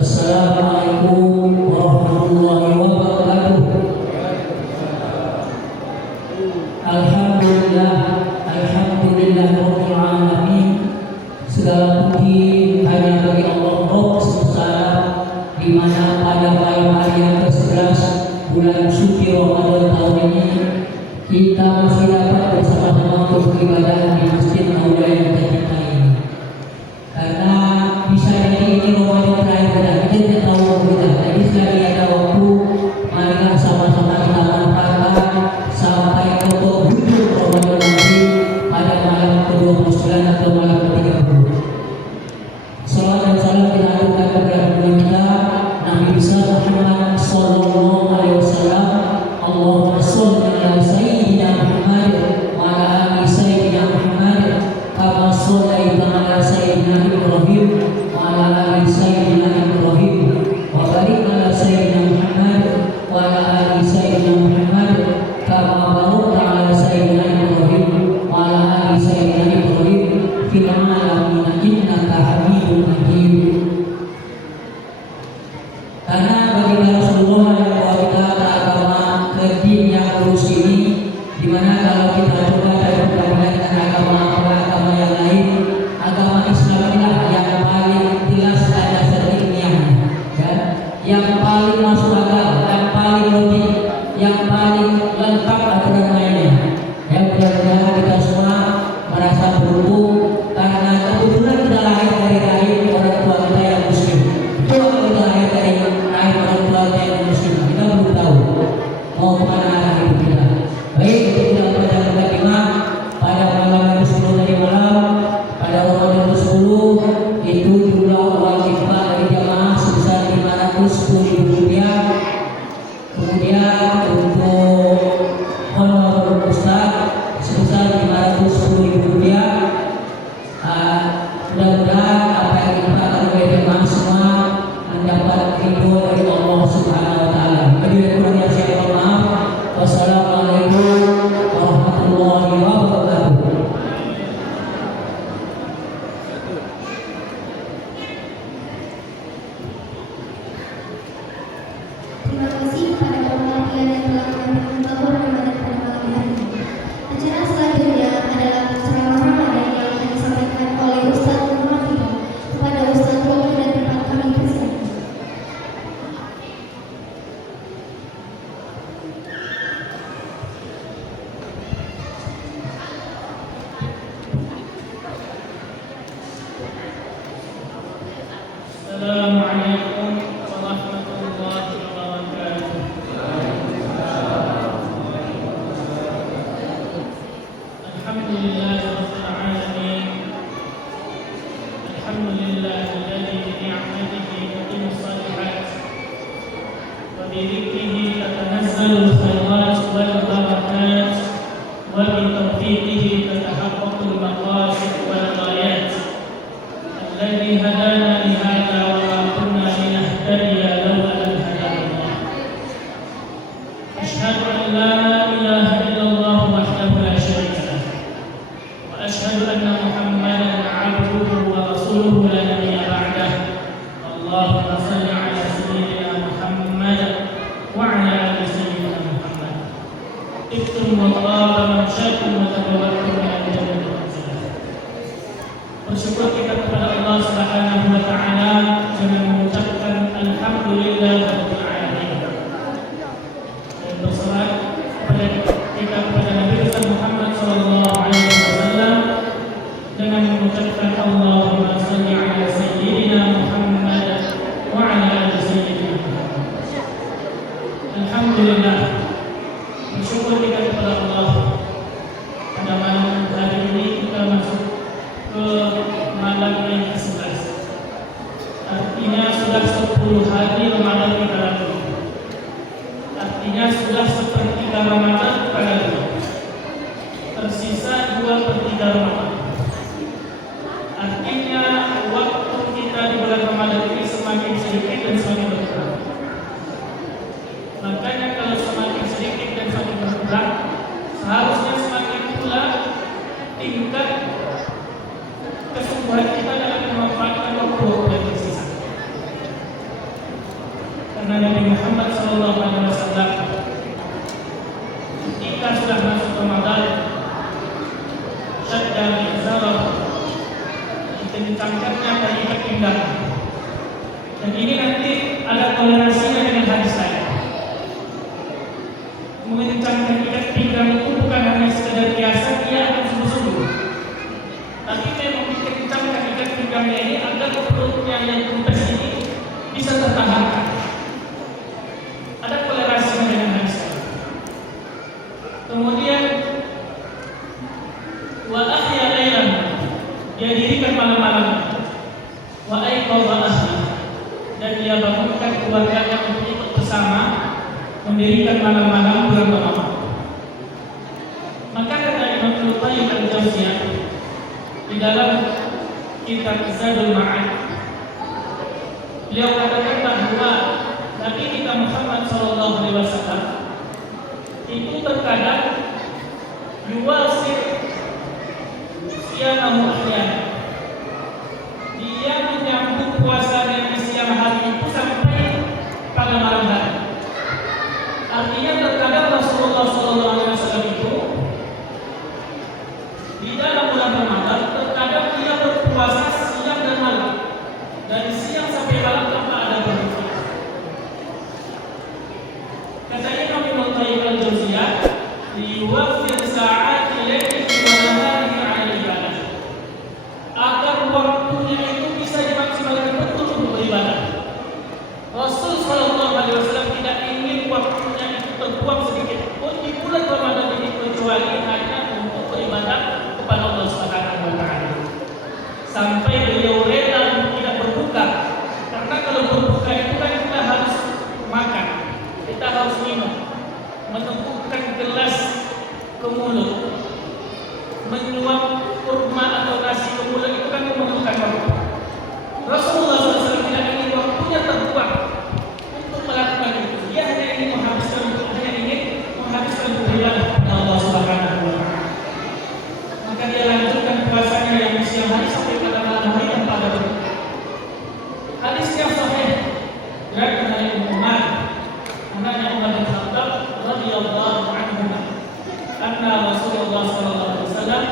Assalamualaikum warahmatullahi wabarakatuh. Alhamdulillah, alhamdulillah rabbil alamin. Segala puji hanya bagi Allah Rabb semesta, di mana pada malam hari yang ke-11 bulan suci Ramadan tahun ini kita masih dapat bersama-sama untuk beribadah di Masjid Aulia yang kita cintai ini. Karena bisa jadi ini Ramadan terakhir kita tidak tahu kita. Jadi sekali ada waktu, marilah sama-sama kita manfaatkan sampai ke ujung Ramadan nanti pada malam ke-29 atau malam ke-30. Salawat dan salam kita aturkan kepada Nabi kita, Nabi besar Muhammad sallallahu alaihi wasallam. Allahumma shalli ala sayyidina Muhammad wa ala ali sayyidina Muhammad kama shallaita ala sayyidina Ibrahim wa ala ali sayyidina Ibrahim wa barik ala sayyidina Muhammad wa ala ali sayyidina Muhammad kama barakta ala sayyidina Ibrahim wa ala ali sayyidina Ibrahim fil alamin innaka Hamidum Majid. Karena baginda Rasulullah yang bawa kita ke agama ke din yang lurus ini, dimana kalau kita coba dari perbandingan dengan agama yang lain, agama Islam inilah yang paling jelas dan dasar ilmiahnya, ya, yang paling masuk akal, yang paling logik, yang paling lengkap aturan mainnya. Yang mudah-mudahan kita semua merasa beruntung karena kebetulan kita lahir dari rahim orang tua kita yang muslim. Itu kalau kita lahir dari rahim orang tua kita yang muslim, kita belum tahu mau kemana arah hidup kita. Baik, itu kita pada mukadimah pada malam ke-10 tadi malam, pada Ramadan ke-10 itu jumlah uang infak dari jamaah sebesar 510.000 rupiah. Kemudian untuk honor ustaz sebesar 510.000 rupiah. Mudah-mudahan apa yang diinfakkan oleh jemaah semua mendapat ridho dari Allah Subhanahu wa taala. Bila kurangnya saya mohon maaf. Wassalamualaikum warahmatullahi wabarakatuh. Terima kasih pada pembagian yang telah membangun Ramadan pada malam hari ini. Acara selanjutnya adalah ceramah Ramadan yang akan disampaikan oleh Ustaz Muhammad Hidayat kepada Ustaz Romi dan tempat kami persilakan. Assalamualaikum warahmatullahi wabarakatuh. Alhamdulillahirabbil alamin. Alhamdulillahilladzi bi ni'matihi tatimmu shalihat wa bi dzikrihi tatanazzalu khairat wal barakat wa bi tawfiqihi tatahaqqaqu al maqasid wal ghayat. الذي هدانا لهذا وما كنا لنهتدي لولا أن هدانا الله. أشهد أن لا إله إلا الله وحده لا شريك له وأشهد أن محمدا عبده ورسوله لا نبي بعده. اللهم صل على سيدنا محمد وعلى آل سيدنا محمد. طبتم وطاب ممشاكم وتبوأتم من الجنة منزلا. Bersyukur kita kepada Allah Subhanahu wa taala dengan mengucapkan alhamdulillah rabbil alamin. Dan bersolat kepada Nabi besar Muhammad sallallahu alaihi wasallam dengan mengucapkan Allahumma shalli ala sayyidina Muhammad wa ala ali sayyidina Muhammad. Alhamdulillah. Bersyukur kita kepada Allah pada malam hari ini kita masuk ke malam yang ke-11. Artinya sudah 10 hari Ramadan kita lalui. Artinya sudah sepertiga Ramadan kita lalui. Tersisa 2/3 Ramadan. Artinya waktu kita di bulan Ramadan ini semakin sedikit dan semakin berkurang. Makanya kalau semakin sedikit dan semakin berkurang, seharusnya semakin pula tinggi kebutuhan kita dalam memanfaatkan waktu yang tersisa. Karena Nabi Muhammad SAW ketika sudah masuk Ramadan, syadda mizarah, dikencangkannya tarikat pinggang. Dan ini nanti ada toleransinya dengan hadis lain. Mengencangkan ikat pinggang itu bukan hanya sekedar biasa, dia akan sungguh-sungguh. Tapi memang dikencangkan ikat pinggangnya ini agar perutnya yang kempes ini bisa tertahankan. Ada toleransinya dengan hadis lain. Kemudian wa ahya lailan, dia dirikan malam-malam. Wa aiqadha ahli, dan dia bangunkan keluarganya untuk ikut bersama mendirikan malam-malam bulan Ramadan. Maka kata Imam Ibnu Qayyim al-Jauziyah di dalam kitab Zadul Ma'ad, beliau katakan bahwa Nabi kita Muhammad SAW itu terkadang yuwasir siyamahu ahyan, dia menyambut puasanya di siang hari itu sampai pada malam hari. Artinya terkadang Rasulullah SAW itu di dalam bulan Ramadan terkadang dia berpuasa siang dan malam, dari siang sampai malam tanpa ada berhenti. Kata Imam Ibnu Qayyim al-Jauziyah, liwafir sa'ati laili wa nahari 'ala ibadah, agar waktunya itu bisa dimaksimalkan betul untuk beribadah. Rasul SAW tidak ingin waktunya itu terbuang sedikit pun di bulan Ramadan ini kecuali hanya untuk beribadah kepada Allah Subhanahu wa taala. Sampai beliau rela untuk tidak berbuka. Karena kalau berbuka itu kan kita harus makan, kita harus minum, menumpukan gelas ke mulut, menyuap kurma atau nasi ke mulut, itu kan memerlukan waktu. Rasulullah SAW tidak ingin waktunya terbuang untuk melakukan itu. Dia hanya ingin menghabiskan untuk beribadah kepada Allah Subhanahu wa taala. Maka dia lanjutkan puasanya yang di siang hari sampai pada malam hari tanpa ada berbuka. Hadis yang sahih diriwayatkan oleh Umar, anaknya Umar bin Khattab radhiyallahu anhu, anna Rasulullah sallallahu alaihi wasallam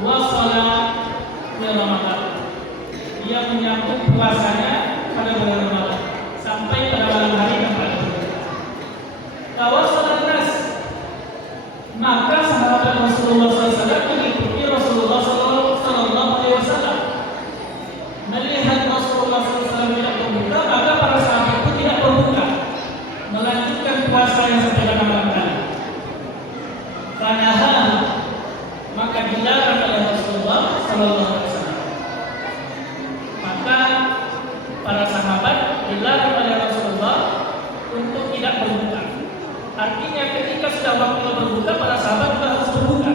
wasala fi Ramadan. Dia menyambut puasanya pada bulan Ramadan sampai pada malam hari tanpa ada berbuka. Tawasalan nas, maka sahabat Rasulullah SAW mengikuti Rasulullah SAW. Melihat Rasulullah SAW tidak berbuka, maka para sahabat itu tidak berbuka, melanjutkan puasa yang sampai pada malam hari. Fanaha, maka dilarang oleh Rasulullah SAW. Maka para sahabat dilarang oleh Rasulullah untuk tidak berbuka. Artinya ketika sudah waktu berbuka, para sahabat juga harus berbuka.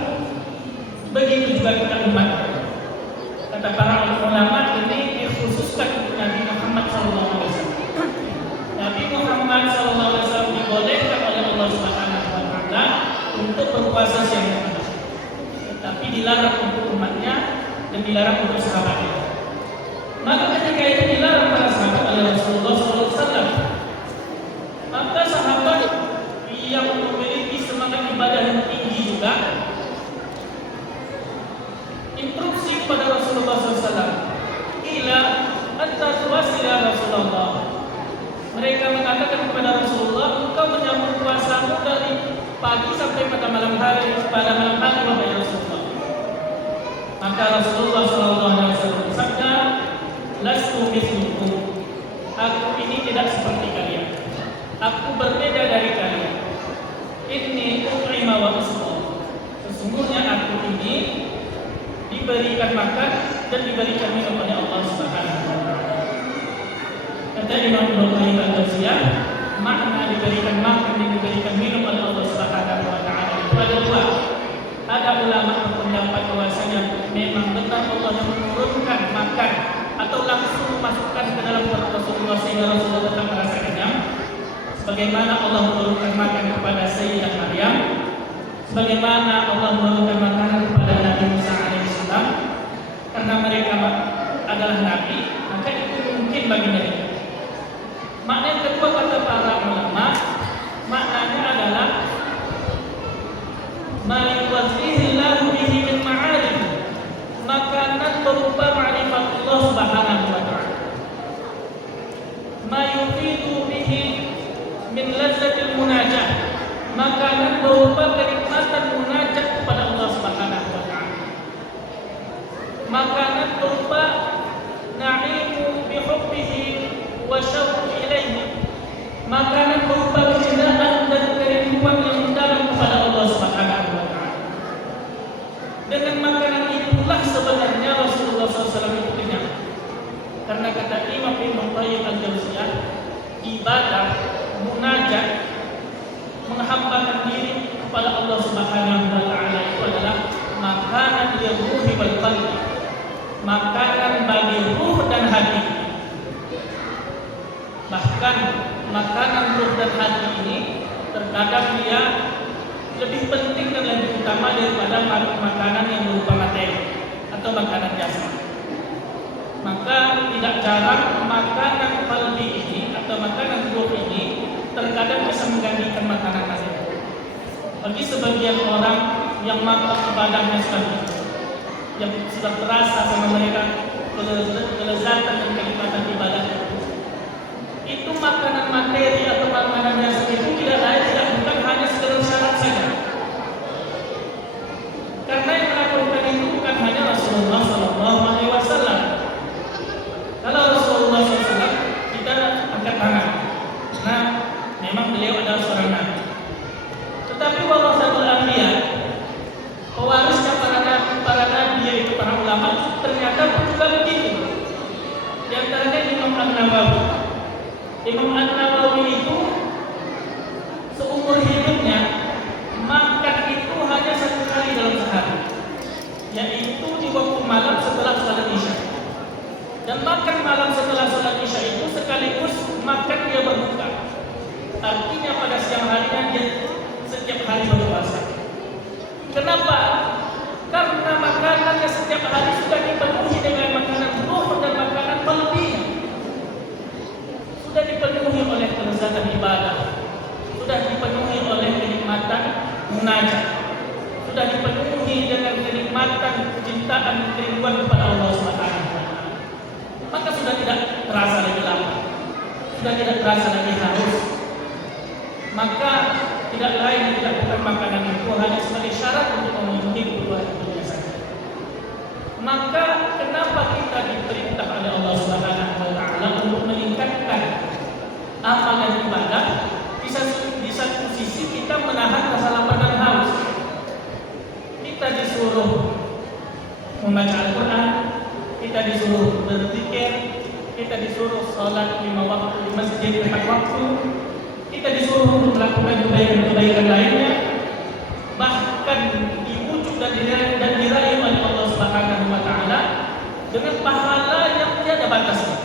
Begitu juga kita umat. Kata para ulama, ini dikhususkan untuk Nabi Muhammad SAW. Nabi Muhammad SAW dibolehkan oleh Allah Subhanahu wa taala untuk berpuasa siang dan malam, tetapi dilarang untuk umatnya dan dilarang untuk sahabatnya. Maka ketika itu dilarang para sahabat oleh Rasulullah SAW, maka sahabat yang memiliki semangat ibadah yang tinggi juga instruksi kepada Rasulullah SAW, ila anta tuwasila Rasulullah. Mereka mengatakan kepada Rasulullah, engkau menyambut puasamu dari pagi sampai pada malam hari, wahai Rasulullah. Maka Rasulullah SAW bersabda, lastu mithlukum, aku ini tidak seperti kalian, aku berbeda dari kalian. Inni ut'ima wa usqa, sesungguhnya aku ini diberikan makan dan diberikan minum oleh Allah Subhanahu wa taala. Kata Imam Ibnu Qayyim al-Jauziyah, makna diberikan makan dan diberikan minum oleh Allah Subhanahu wa taala itu ada dua. Ada ulama berpendapat bahwasanya memang benar Allah yang menurunkan makan atau langsung memasukkan ke dalam perut Rasulullah sehingga Rasulullah tetap merasa kenyang, sebagaimana Allah menurunkan makan kepada Sayyidah Maryam, sebagaimana Allah menurunkan makanan kepada Nabi Musa alaihissalam, karena mereka adalah nabi, maka itu mungkin bagi mereka. Makna yang kedua kata para ulama, maknanya adalah ma yuwazzihillahu bihi min ma'arif, makanan berupa ma'rifatullah subhanahu wa ta'ala, ma yufidu bihi min lazzatil munajah, makanan berupa kenikmatan munajat kepada Allah subhanahu wa ta'ala, makanan berupa na'imu bihubbihi wa syauqi ilaihi, makanan berupa kecintaan dan kerinduan yang mendalam kepada Allah subhanahu wa ta'ala. Dengan makanan itulah sebenarnya Rasulullah SAW itu kenyang. Karena kata Imam Ibnu Qayyim al-Jauziyah, ibadah, munajat, menghambakan diri kepada Allah subhanahu wa ta'ala itu adalah makanan liruhi wal qalbi, makanan bagi ruh dan hati. Bahkan makanan ruh dan hati ini terkadang dia lebih penting dan lebih utama daripada makanan yang berupa materi atau makanan jasad. Maka tidak jarang makanan qalbi ini atau makanan ruh ini terkadang bisa menggantikan makanan materi. Bagi sebagian orang yang makan ibadahnya sekali, yang sudah terasa sama mereka kelezatan dan kenikmatan ibadah itu makanan materi atau makanan jasad itu tidak lain tidak bukan hanya sekedar syarat saja. Karena yang melakukan itu bukan hanya Rasulullah SAW. Kalau Rasulullah SAW kita angkat tangan, nah memang beliau adalah seorang nabi. Tetapi warasatul anbiya, pewarisnya para nabi yaitu para ulama ternyata juga begitu. Di antaranya Imam An-Nawawi. Imam An-Nawawi itu seumur hidupnya makan itu hanya satu kali dalam sehari, yaitu di waktu malam setelah salat Isya. Dan makan malam setelah salat Isya itu sekaligus makan dia berbuka. Artinya pada siang harinya dia setiap hari berpuasa. Kenapa? Karena makanannya setiap hari sudah dipenuhi dengan makanan ruh dan makanan qalbi. Sudah dipenuhi oleh kelezatan ibadah, sudah dipenuhi oleh kenikmatan munajat, sudah dipenuhi dengan kenikmatan kecintaan dan kerinduan kepada Allah Subhanahu wa ta'ala. Maka sudah tidak terasa lagi lapar, sudah tidak terasa lagi haus. Maka tidak lain dan tidak bukan makanan itu hanya sebagai syarat untuk memenuhi kebutuhan hidupnya saja. Maka kenapa kita diperintah oleh Allah Subhanahu wa ta'ala untuk meningkatkan amal dan ibadah? Di satu sisi kita menahan rasa lapar dan haus. Kita disuruh membaca Al-Quran, kita disuruh berzikir, kita disuruh sholat 5 waktu di masjid tepat waktu, kita disuruh untuk melakukan kebaikan-kebaikan lainnya, bahkan diwujud dan diraih oleh Allah Subhanahu wa ta'ala dengan pahala yang tiada batasnya.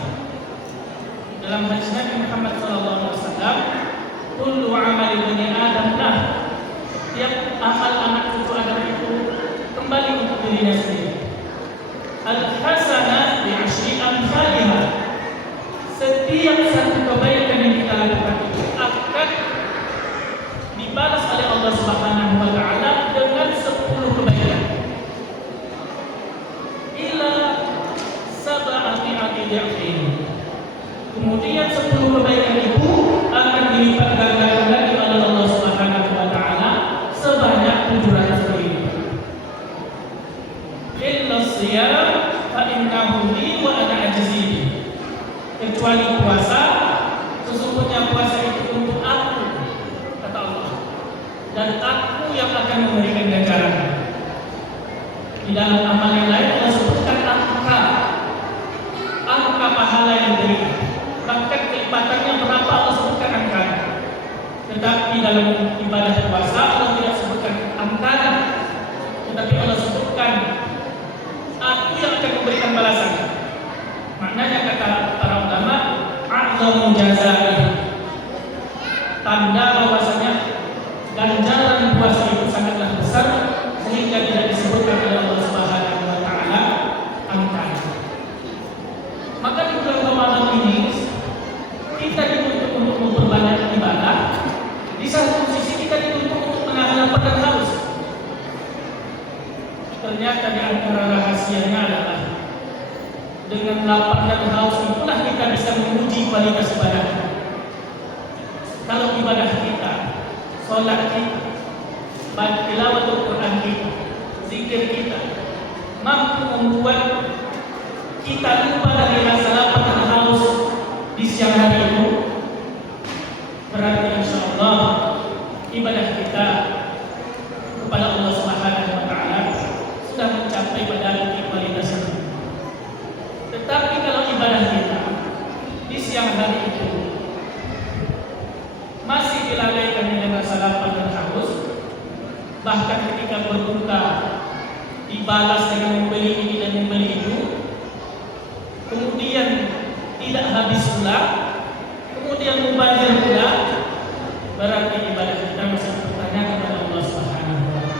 Dalam hadis Nabi Muhammad SAW, kullu amali bani Adam lah, setiap amal anak cucu Adam itu kembali untuk dirinya sendiri. Al-hasanah bi asyri amsalihha, setiap satu kebaikan yang kita lakukan itu akan dibalas oleh Allah Subhanahu wa ta'ala dengan 10 kebaikan. Ila sab'ati ati'in. Kemudian 10 kebaikan itu akan dilipat gandakan lagi oleh Allah Subhanahu wa ta'ala sebanyak 700 kali. Illa siyam fa innahu li wa ana ajzi. Kecuali puasa, sesungguhnya puasa itu untuk aku, kata Allah, dan aku yang akan memberikan ganjaran. Di dalam amal yang lain Allah sebutkan angka pahala yang diberikan, bahkan kelipatannya berapa Allah sebutkan angkanya. Tetapi dalam ibadah puasa Allah tidak sebutkan angkanya, tetapi Allah sebutkan aku yang akan memberikan balasan. Maknanya kata para ulama, a'zamu jazaa'i, tanda bahwasanya ganjaran puasa itu sangatlah besar sehingga tidak disebutkan oleh Allah Subhanahu wa ta'ala angkanya. ternyata di antara rahasianya adalah dengan lapar dan haus itulah kita bisa menguji kualitas ibadah kita. Kalau ibadah kita, sholat kita, tilawatul Quran kita, zikir kita mampu membuat kita lupa dari rasa lapar dan haus di siang hari itu, berarti insya Allah ibadah kita kepada Allah Subhanahu wa Ta'ala sudah mencapai pada kualitas itu. Tetapi kalau ibadah kita di siang hari itu masih dilalaikan dengan rasa lapar dan haus, bahkan ketika berbuka dibalas dengan membeli ini dan membeli itu, kemudian tidak habis pula, kemudian mubazir pula, berarti ibadah kita masih bertanya kepada Allah Subhanahu wa Ta'ala.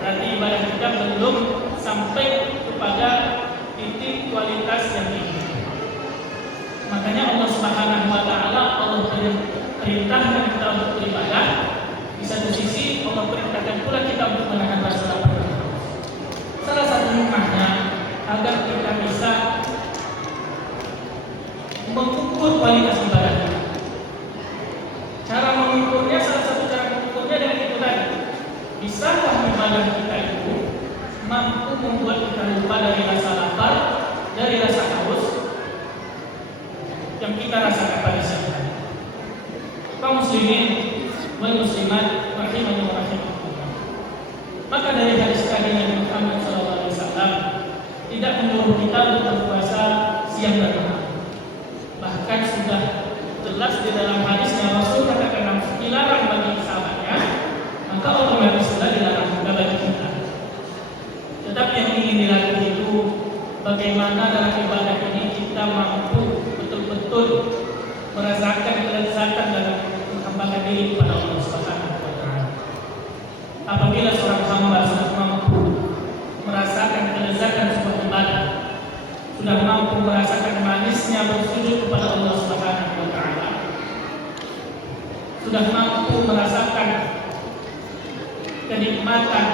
Berarti ibadah kita belum sampai kepada titik kualitas yang tinggi. Makanya Allah Subhanahu wa Ta'ala Allah perintahkan kita untuk beribadah. Di satu sisi Allah perintahkan pula kita untuk menahan rasa lapar. Salah satu hikmahnya agar kita bisa mengukur kualitas ibadah kita. Cara mengukurnya, salah satu cara mengukurnya dengan itu tadi. Bisakah ibadah kita itu mampu membuat kita lupa dari rasa lapar, dari rasa haus yang kita rasakan pada saat ini. Kaum muslimin wal muslimat rahimani wa rahimakumullah. Maka dari hadis tadi Nabi Muhammad SAW tidak menyuruh kita untuk berpuasa siang dan malam. Bahkan sudah jelas di dalam hadisnya Rasul katakan dilarang bagi sahabatnya, maka otomatis sudah dilarang juga bagi kita. Tetapi yang ingin dilakukan itu bagaimana dalam ibadah ini kita mampu betul-betul merasakan kelezatan dalam menghambakan diri kepada Allah Subhanahu wa Ta'ala. Apabila seorang hamba sudah mampu merasakan kelezatan sebuah ibadah, sudah mampu merasakan manisnya bersujud kepada Allah Subhanahu wa Ta'ala, sudah mampu merasakan kenikmatan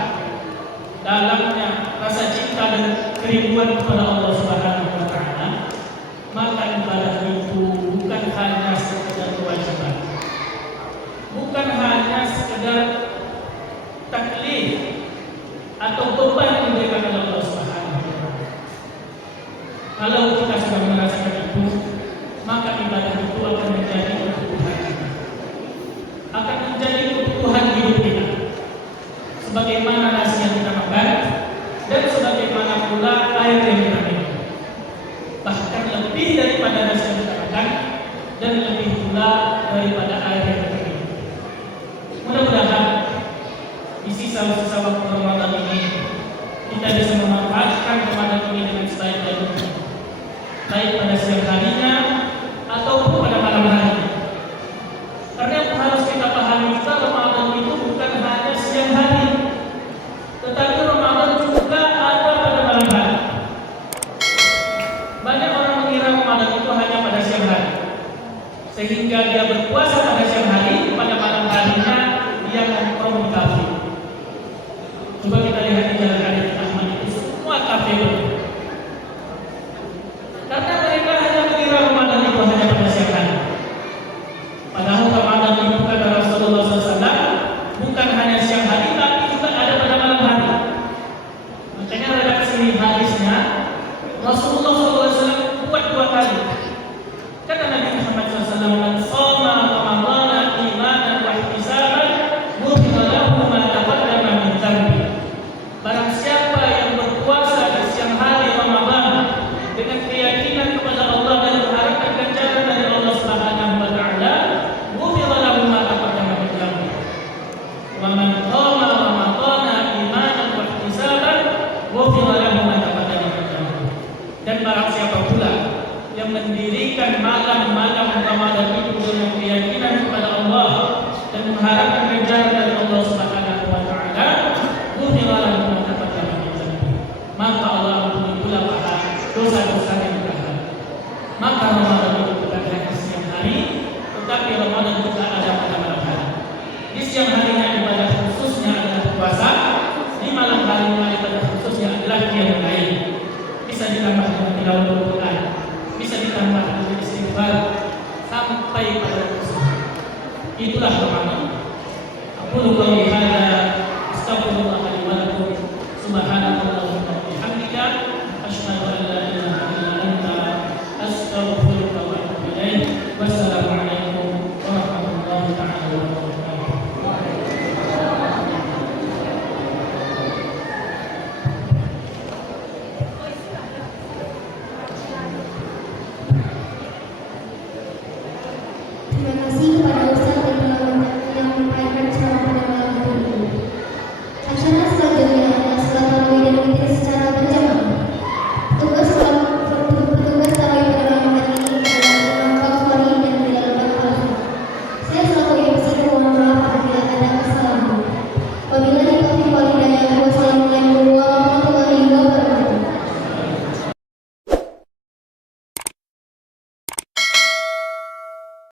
dalamnya rasa cinta dan kerinduan kepada Allah Subhanahu wa Ta'ala, maka ibadah itu bukan hanya sekedar kewajiban, bukan hanya sekedar taklif atau beban yang diberikan oleh Allah Subhanahu wa Ta'ala. Kalau kita sudah merasakan itu, maka ibadah itu akan menjadi kebutuhan kita, akan menjadi kebutuhan hidup kita, sebagaimana nasi yang kita makan dan sebagaimana pula air yang kita minum. Bahkan lebih daripada nasi yang kita makan dan lebih pula daripada air yang kita minum. Mudah-mudahan di sisa-sisa waktu Ramadan ini kita bisa memanfaatkan Ramadan ini dengan sebaik-baiknya, baik pada siang harinya ataupun pada malam harinya. Karena yang harus kita pahami kita, Ramadan itu bukan hanya siang hari, tetapi Ramadan juga ada pada malam hari. Banyak orang mengira Ramadan itu hanya pada siang hari, sehingga dia berpuasa pada siang hari, pada malam harinya dia nongkrong di kafe. Coba kita lihat di jalan raya Ahmad itu semua kafe penuh. Karena mereka hanya mengira Ramadan itu hanya pada siang hari. Padahal Ramadan itu kata Rasulullah SAW bukan hanya siang hari, tapi juga ada pada malam hari. Makanya redaksi hadisnya Rasulullah SAW buat 2 kali. Kata Nabi Muhammad SAW, "Man shoma Ramadhana imanan wa ihtisaban, ghufira lahu ma taqaddama min dhanbi." Barang siapa yang berpuasa di siang hari Ramadan dengan keyakinan kepada Allah dan mengharapkan ganjaran dari Allah Subhanahu wa Ta'ala, ghufira lahu ma taqaddama min dhanbi. Wa man qama Ramadhana imanan wa ihtisaban, ghufira lahu ma taqaddama min dhanbi. Dan barang siapa pula yang mendirikan malam-malam Ramadan itu dengan keyakinan kepada Allah dan mengharapkan ganjaran dari Allah Subhanahu wa Ta'ala, ghufira lahu ma taqaddama min dhanbi. Maka Allah ampuni pula dosa-dosa yang telah. Maka Ramadan itu bukan hanya siang hari, tetapi Ramadan juga ada pada malam hari. Di siang harinya ibadah khususnya adalah puasa, di malam harinya hari pada khususnya adalah qiyamul lail. Bisa ditambah dengan tilawatul Quran, bisa ditambah dengan istighfar sampai pada khusus. Itulah Ramadan. Aku lupa hadza, astagfirullah li wa lakum, subhanallah.